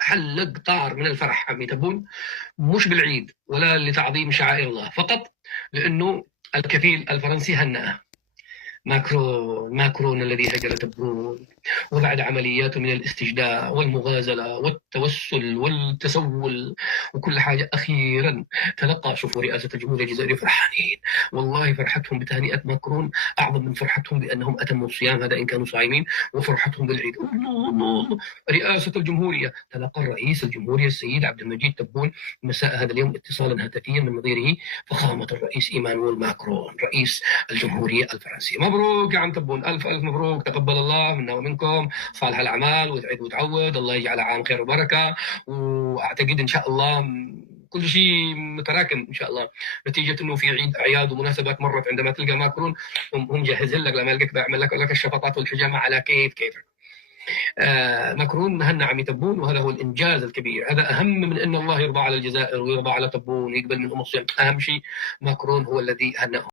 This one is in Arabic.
حلق طار من الفرح عمي تبون، مش بالعيد ولا لتعظيم شعائر الله، فقط لأنه الكفيل الفرنسي هنأه. ماكرون الذي هجر تبون وبعد عملياته من الاستجداء والمغازلة والتوسل والتسول وكل حاجة، أخيرا تلقى. شوفوا رئاسة الجمهورية الجزائرية فرحانين والله، فرحتهم بتهنئة ماكرون أعظم من فرحتهم بأنهم أتموا الصيام، هذا إن كانوا صائمين، وفرحتهم بالعيد. الله الله. رئاسة الجمهورية تلقى الرئيس الجمهورية السيد عبد المجيد تبون مساء هذا اليوم اتصالا هاتفيا من نظيره فخامة الرئيس إيمانويل ماكرون رئيس الجمهورية الفرنسية. مبروك يا عم تبون، ألف ألف مبروك، تقبل الله منا ومنكم صالح الأعمال، وتعيد وتعود، الله يجعل عام خير وبركة. وأعتقد إن شاء الله كل شيء متراكم إن شاء الله، نتيجة إنه في عيد أعياد ومناسبات مرت، عندما تلقى ماكرون هم جاهزين لك، لما يلقاك بيعمل لك الشفطات والحجامة على كيفك. ماكرون هنى عمي تبون، وهذا هو الإنجاز الكبير. هذا أهم من أن الله يرضى على الجزائر ويرضى على تبون ويقبل منهم الصيام. أهم شيء ماكرون هو الذي هنأهم.